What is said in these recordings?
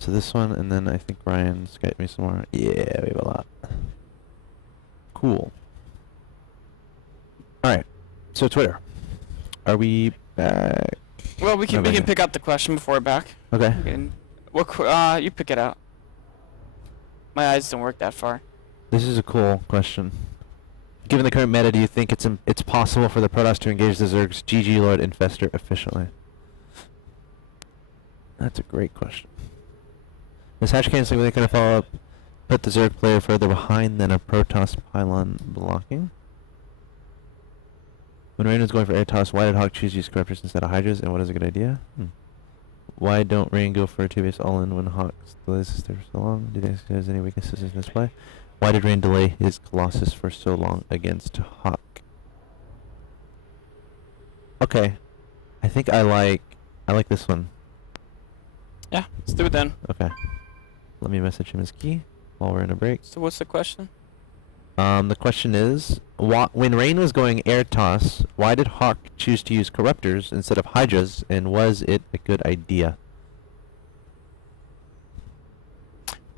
So this one, and then I think Ryan's got me some more. Yeah, we have a lot. Cool. Alright. So Twitter. Are we back? Well, we can pick out the question before we're back. Okay. You pick it out. My eyes don't work that far. This is a cool question. Given the current meta, do you think it's possible for the Protoss to engage the Zerg's GG Lord Infestor efficiently? That's a great question. Is hatch canceling really going to follow up, put the Zerg player further behind than a Protoss pylon blocking? When Rain was going for air toss, why did Hawk choose to use corruptors instead of Hydras, and what is a good idea? Why don't Rain go for a 2-base all-in when Hawk delays his there for so long? Did he see any weaknesses in his play? Why did Rain delay his Colossus for so long against Hawk? Okay. I think I like this one. Yeah, let's do it then. Okay. Let me message him as key while we're in a break. So what's the question? The question is, when Rain was going air toss, why did Hawk choose to use corruptors instead of Hydras, and was it a good idea?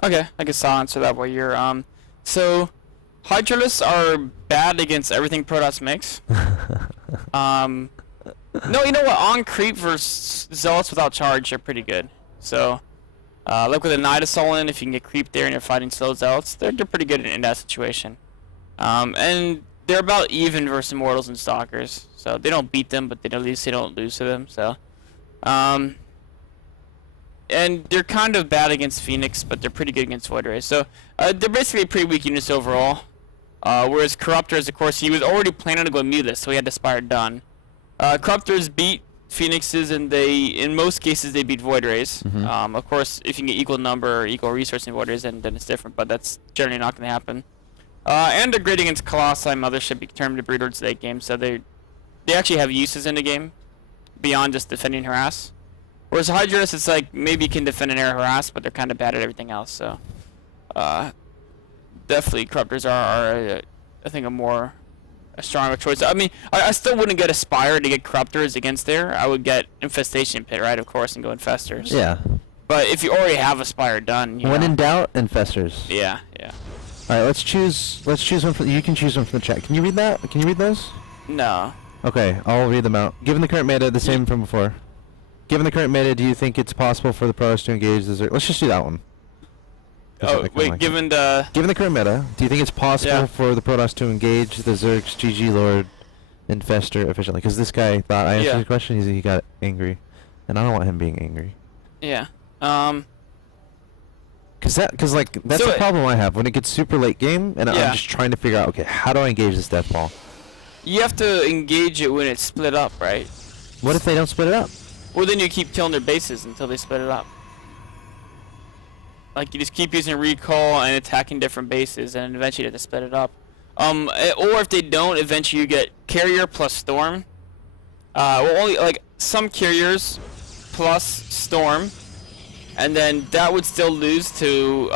Okay, I guess I'll answer that while you're so Hydralisks are bad against everything Protoss makes. No, you know what? On creep versus Zealots without charge are pretty good. So like with a Knight Assault, if you can get creep there and you're fighting slow Zealots, they're pretty good in that situation. And they're about even versus Immortals and Stalkers. So they don't beat them, but at least they don't lose to them. So, and they're kind of bad against Phoenix, but they're pretty good against Void Rays. So they're basically pretty weak units overall. Whereas Corruptors, of course, he was already planning to go Mutas, so he had the Spire done. Corruptors beat Phoenixes, and in most cases, they beat Void Rays. Of course, if you can get equal number or equal resource in Void Rays, then it's different, but that's generally not going to happen. And they're great against Colossi, Mothership, determined to breed towards late game, so they actually have uses in the game beyond just defending harass. Whereas Hydralisks, it's like maybe you can defend an air harass, but they're kind of bad at everything else. So definitely Corruptors are I think a stronger choice. I mean, I still wouldn't get Aspire to get Corruptors against there. I would get Infestation Pit, right, of course, and go Infestors. Yeah. But if you already have Aspire done, when in doubt, Infestors. Yeah. All right, let's choose one from. You can choose one from the chat. Can you read that? Can you read those? No. Okay, I'll read them out. Given the current meta, the same from before. Given the current meta, do you think it's possible for the pros to engage the Zerg? Let's just do that one. Oh, wait, given the current meta, do you think it's possible for the Protoss to engage the Zerg's GG Lord Infestor efficiently? Because this guy thought I answered the question, he got angry. And I don't want him being angry. Yeah. Cause that's the problem I have when it gets super late game, and I'm just trying to figure out, okay, how do I engage this death ball? You have to engage it when it's split up, right? What if they don't split it up? Well, then you keep killing their bases until they split it up. Like, you just keep using recall and attacking different bases, and eventually you have to split it up. Or if they don't, eventually you get Carrier plus Storm. Well, only, like, some Carriers plus Storm, and then that would still lose to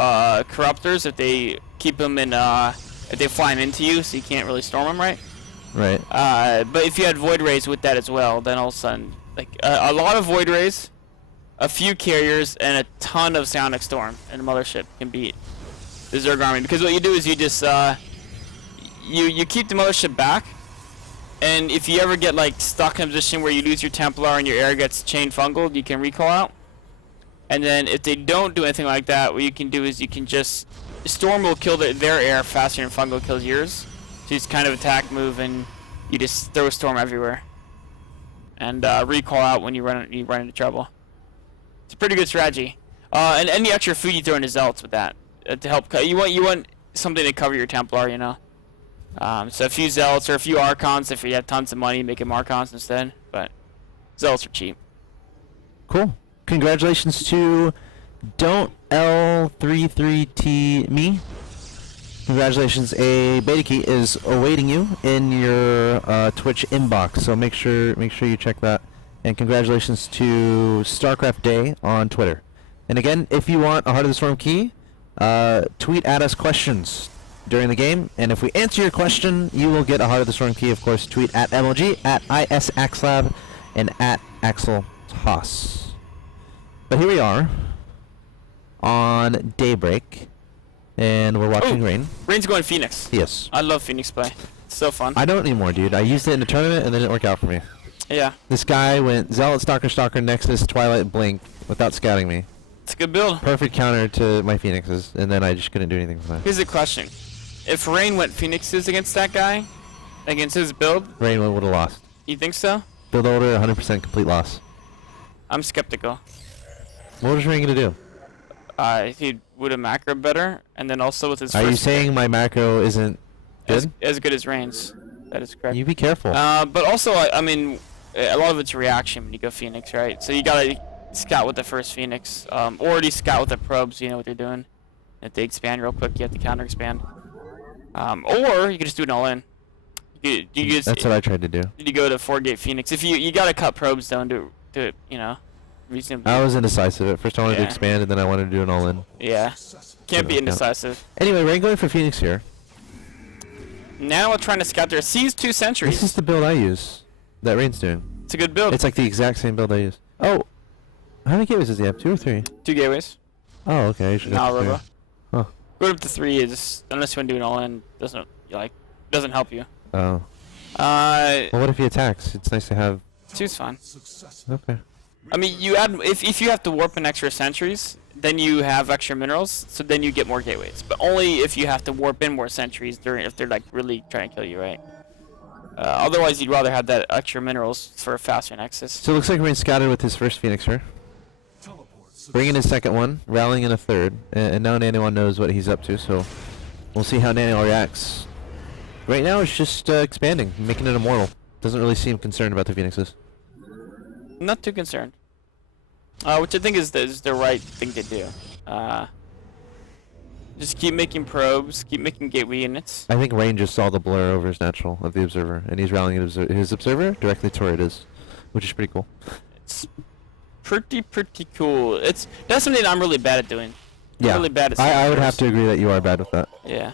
Corruptors if they keep them in, if they fly them into you, so you can't really storm them, right? Right. But if you had Void Rays with that as well, then all of a sudden, like, a lot of Void Rays, a few Carriers, and a ton of Psionic Storm and Mothership can beat the Zerg army. Because what you do is you just, you keep the Mothership back, and if you ever get, like, stuck in a position where you lose your Templar and your air gets chain fungal, you can recall out. And then if they don't do anything like that, what you can do is you can just... Storm will kill their air faster than fungal kills yours. So you just kind of attack move and you just throw Storm everywhere. And recall out when you run into trouble. It's a pretty good strategy. And any extra food you throw into Zealots with that to help. You want something to cover your Templar, you know. So a few Zealots or a few Archons. If you have tons of money, make them Archons instead. But Zealots are cheap. Cool. Congratulations to Don't L33T Me. Congratulations, a beta key is awaiting you in your Twitch inbox, so make sure you check that. And congratulations to Starcraft Day on Twitter. And again, if you want a Heart of the Storm key, tweet at us questions during the game, and if we answer your question, you will get a Heart of the Storm key. Of course, tweet at MLG, at ISAxslav, and at Axeltoss. But here we are. on Daybreak, and we're watching Ooh, Rain. Rain's going Phoenix. Yes. I love Phoenix play. It's so fun. I don't anymore, dude. I used it in a tournament and then it didn't work out for me. Yeah. This guy went Zealot, Stalker, Nexus, Twilight, Blink without scouting me. It's a good build. Perfect counter to my Phoenixes, and then I just couldn't do anything with that. Here's the question. If Rain went Phoenixes against that guy, against his build, Rain would have lost. you think so? Build order, 100% complete loss. I'm skeptical. What was Rain gonna do? He would have macro better, and then also with his Are first you saying my macro isn't good? as good as Rain's. That is correct. You be careful. But also, I mean, a lot of it's reaction when you go Phoenix, right? So you gotta scout with the first Phoenix, or already scout with the probes, so you know what they're doing. If they expand real quick, you have to counter expand. Or you can just do it all in. You just, That's what I tried to do. you go to 4-gate Phoenix. If you gotta cut probes though and do it, you know, reasonably. I was indecisive. At first I wanted to Yeah. expand, and then I wanted to do an all-in. Yeah, can't be Yeah. indecisive. Anyway, Rain going for Phoenix here. Now we're trying to scout there. Sees 2 sentries. This is the build I use. That Rain's doing. It's a good build. It's like the exact same build I use. Oh, how many gateways does he have? 2 or 3? 2 gateways. Oh, okay. I should Now have to robo. do- Huh. Going up to 3 is, unless you want to do an all in, doesn't help you. Oh. Well, what if he attacks? It's nice to have. 2's fine. Okay. I mean, you add if you have to warp in extra sentries, then you have extra minerals, so then you get more gateways. But only if you have to warp in more sentries if they're like really trying to kill you, right? Otherwise, you'd rather have that extra minerals for a faster nexus. So it looks like Rain scouted with his first Phoenix here. Bringing his second one, rallying in a third, and now Naniwa knows what he's up to, so we'll see how Naniwa reacts. Right now it's just expanding, making it immortal. Doesn't really seem concerned about the Phoenixes. Not too concerned. Which I think is the right thing to do. Just keep making probes, keep making gateway units. I think Rain just saw the blur over his natural of the observer, and he's rallying his observer directly toward it, which is pretty cool. It's pretty cool. That's something I'm really bad at doing. I'm really bad at I would seeing have to agree that you are bad with that. Yeah.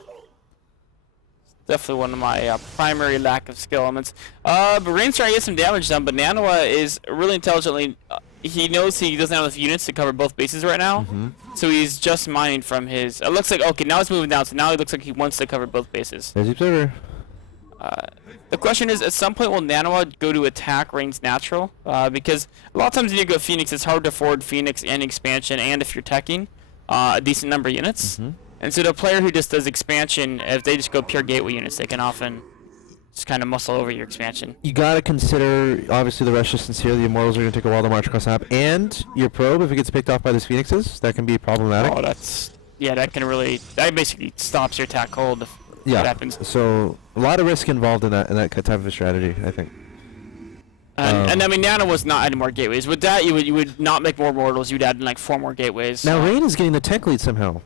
Definitely one of my primary lack of skill elements. But Rain's trying to get some damage done, but Naniwa is really intelligently. He knows he doesn't have enough units to cover both bases right now, so he's just mining from his. It looks like okay, now it's moving down, so now it looks like he wants to cover both bases. There's the observer. The question is, at some point will Naniwa go to attack Rain's natural? Because a lot of times when you go Phoenix, it's hard to forward Phoenix and expansion, and if you're teching a decent number of units. And so the player who just does expansion, if they just go pure gateway units, they can often just kind of muscle over your expansion. You gotta consider, obviously, the rush distance here. The Immortals are gonna take a while to march across the map, and your probe, if it gets picked off by these Phoenixes, that can be problematic. Oh, that basically stops your attack cold if that happens. So a lot of risk involved in that type of a strategy, I think. And I mean, Nana was not adding more gateways. With that, you would not make more mortals. You'd add like 4 more gateways. Now Rain is getting the tech lead somehow.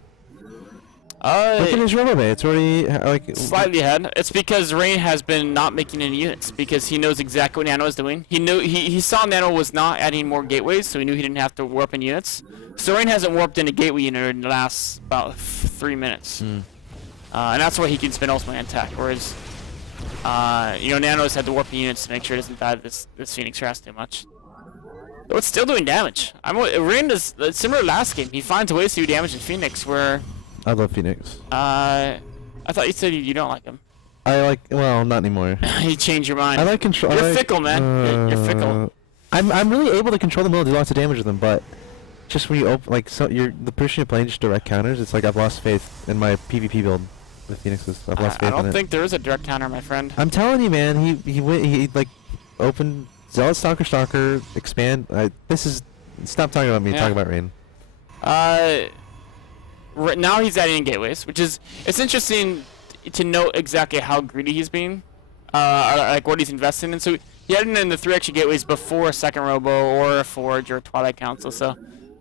Look at his robo bay. It's already like slightly ahead. It's because Rain has been not making any units because he knows exactly what Nano is doing. He saw Nano was not adding more gateways, so he knew he didn't have to warp in units. So Rain hasn't warped in a gateway unit in the last about 3 minutes, and that's why he can spend ultimately on attack. Whereas, Nano's had to warp in units to make sure it doesn't die this Phoenix harass too much. But it's still doing damage. Rain does similar to last game. He finds ways to do damage in Phoenix where. I love Phoenix. I thought you said you don't like him. Well, not anymore. You changed your mind. I like control. You're fickle, man. You're fickle. I'm really able to control them well, do lots of damage with them, but just when you open, the person you're playing just direct counters, it's like I've lost faith in my PvP build with Phoenixes. I've lost faith in it. I don't think there is a direct counter, my friend. I'm telling you, man. He opened Zealot Stalker, expand. Stop talking about me. Yeah. Talk about Rain. Right now he's adding in gateways, which it's interesting to know exactly how greedy he's being, like what he's investing in. So he added in the 3 extra gateways before a second robo or a forge or a Twilight Council. So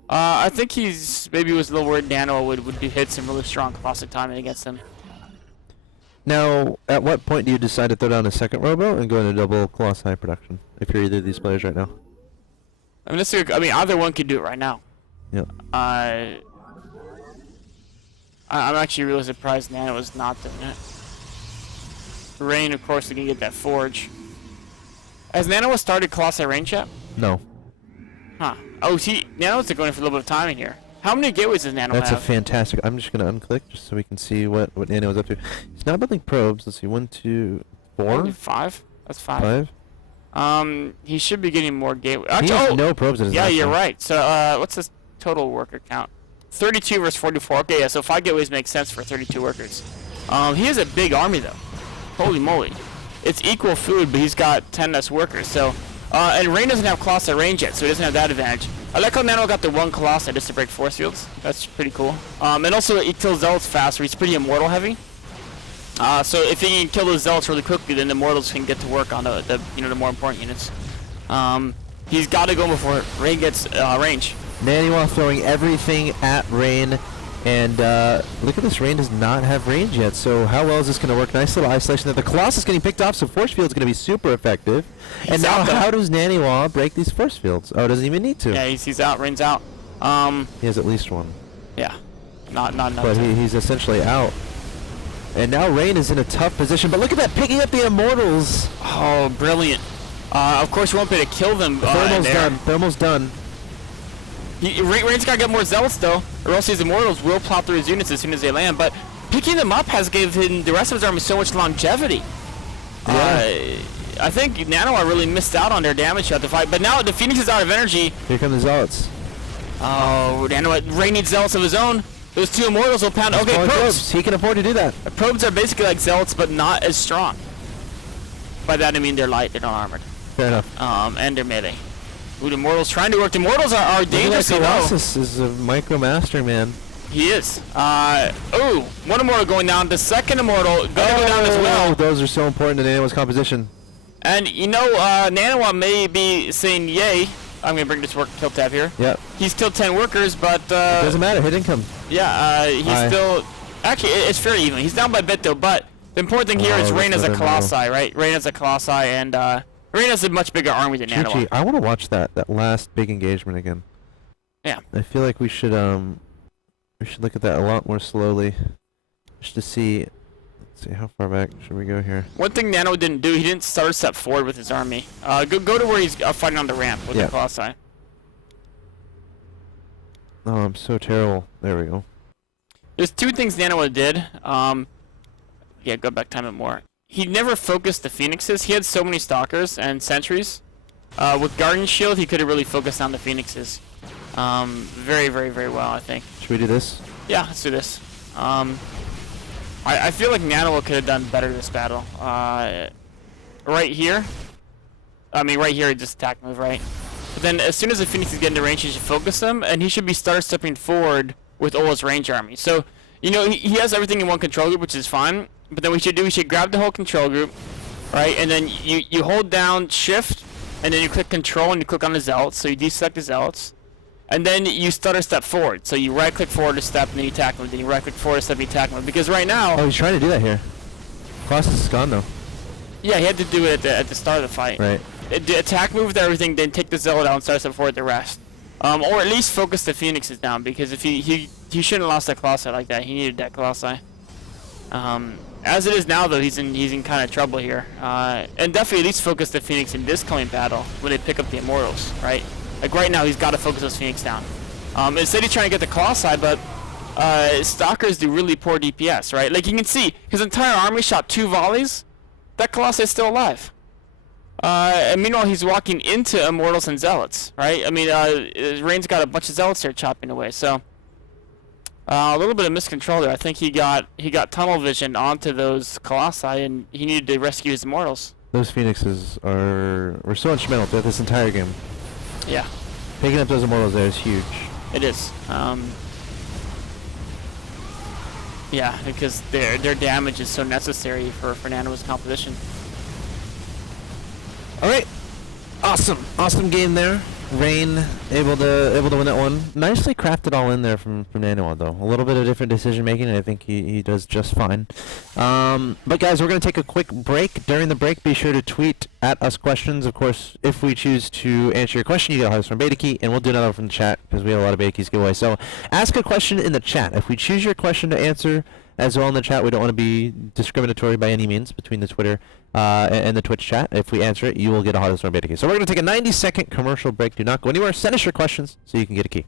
I think maybe was a little worried Nano would hit some really strong Colossus timing against him. Now, at what point do you decide to throw down a second robo and go into double Colossi production? If you're either of these players right now. Either one could do it right now. Yep. I'm actually really surprised Nano was not doing it. Rain, of course, is going to get that forge. Has Nano started Colossi Rain chat? No. Huh. Oh, Nano's going for a little bit of timing here. How many gateways does Nano That's a have? fantastic. I'm just gonna unclick just so we can see what Nano is up to. He's not building probes. Let's see, 1, 2, 4, Only 5? That's 5. 5. He should be getting more gateways. He has no probes in his Yeah, you're action. right. So, what's his total worker count? 32 versus 44. Okay, yeah, so 5 gateways makes sense for 32 workers. He has a big army, though. Holy moly. It's equal food, but he's got 10 less workers, so... and Rain doesn't have Colossus range yet, so he doesn't have that advantage. I like how Nano got the 1 Colossus just to break force fields. That's pretty cool. And also, he kills Zealots fast, where he's pretty immortal heavy. So if he can kill those Zealots really quickly, then the Immortals can get to work on the more important units. He's got to go before Rain gets range. Naniwa throwing everything at Rain, and look at this. Rain does not have range yet, so how well is this going to work? Nice little isolation there. The Colossus is getting picked off, so force field's going to be super effective. And now how does Naniwa break these force fields? Oh, doesn't even need to. Yeah, he's out. Rain's out. He has at least one. Yeah, not enough. But he's essentially out. And now Rain is in a tough position, but look at that, picking up the Immortals. Oh, brilliant. Of course, you won't be able to kill them. Thermal's done. Thermal's done. Rain's got to get more Zealots, though, or else these Immortals will plow through his units as soon as they land. But picking them up has given the rest of his army so much longevity. Yeah. I think Naniwa really missed out on their damage throughout the fight. But now the Phoenix is out of energy. Here come the Zealots. Oh, Naniwa, Rain needs Zealots of his own. Those 2 Immortals will pound. Okay, probes. He can afford to do that. Probes are basically like Zealots, but not as strong. By that I mean they're light, they're not armored. Fair enough. And they're melee. Ooh, the Immortals trying to work. The Immortals are dangerous. Colossus is a micro master, man. He is. Ooh, 1 Immortal going down. The 2nd Immortal gonna go down as well. Those are so important to Naniwa's composition. And you know, Naniwa may be saying yay. I'm gonna bring this work kill tab here. Yep. He's killed 10 workers, but it doesn't matter. Hit income. Yeah, he's still. Actually, it's fairly even. He's down by a bit though, but the important thing here is Rain as a Colossi, right? Rain as a Colossi, and Rain has a much bigger army than Naniwa. I want to watch that last big engagement again. Yeah. I feel like we should look at that a lot more slowly, just to see. Let's see, how far back should we go here? One thing Nano didn't do, he didn't start a step forward with his army. Go to where he's fighting on the ramp with the Colossi. Oh, I'm so terrible. There we go. There's 2 things Nano did. Yeah, go back time it more. He never focused the Phoenixes. He had so many Stalkers and Sentries. With Guardian Shield, he could have really focused on the Phoenixes. Very, very, very well, I think. Should we do this? Yeah, let's do this. I feel like Naniwa could have done better this battle. Right here. I mean, right here, he just attack move, right? But then as soon as the Phoenixes get into range, he should focus them, and he should be stepping forward with all his range army. So, you know, he has everything in one control group, which is fine. But then we should grab the whole control group, right? And then you hold down shift, and then you click control, and you click on the Zealots. So you deselect the Zealots. And then you start a step forward. So you right click forward to step, and then you attack move. Then you right click forward to step, and you attack move. Because right now... Oh, he's trying to do that here. Colossus is gone, though. Yeah, he had to do it at the start of the fight. Right. Attack move with everything, then take the Zealot out and start a step forward the rest. Or at least focus the Phoenixes down, because if he shouldn't have lost that Colossi like that. He needed that Colossi. As it is now, though, he's in kind of trouble here. And definitely at least focus the Phoenix in this coming battle when they pick up the Immortals, right? Like right now, he's got to focus those Phoenix down. Instead, he's trying to get the Colossi, but Stalkers do really poor DPS, right? Like you can see, his entire army shot 2 volleys. That Colossus is still alive. And meanwhile, he's walking into Immortals and Zealots, right? I mean, Rain's got a bunch of Zealots there chopping away, so a little bit of miscontrol there. I think he got tunnel vision onto those Colossi, and he needed to rescue his Immortals. Those Phoenixes were so instrumental throughout this entire game. Yeah. Picking up those Immortals there is huge. It is. Yeah, because their damage is so necessary for Naniwa's composition. All right, awesome game there. Rain able to win that one. Nicely crafted all in there from Naniwa though. A little bit of different decision making, and I think he does just fine. But guys, we're gonna take a quick break. During the break, be sure to tweet at us questions. Of course, if we choose to answer your question, you get a highlights from Beta Key, and we'll do another one from the chat because we have a lot of Beta Keys giveaway. So ask a question in the chat. If we choose your question to answer as well in the chat, we don't want to be discriminatory by any means between the Twitter and the Twitch chat. If we answer it, you will get a highlights from Beta Key. So we're gonna take a 90-second commercial break. Do not go anywhere. Send us your questions so you can get a key.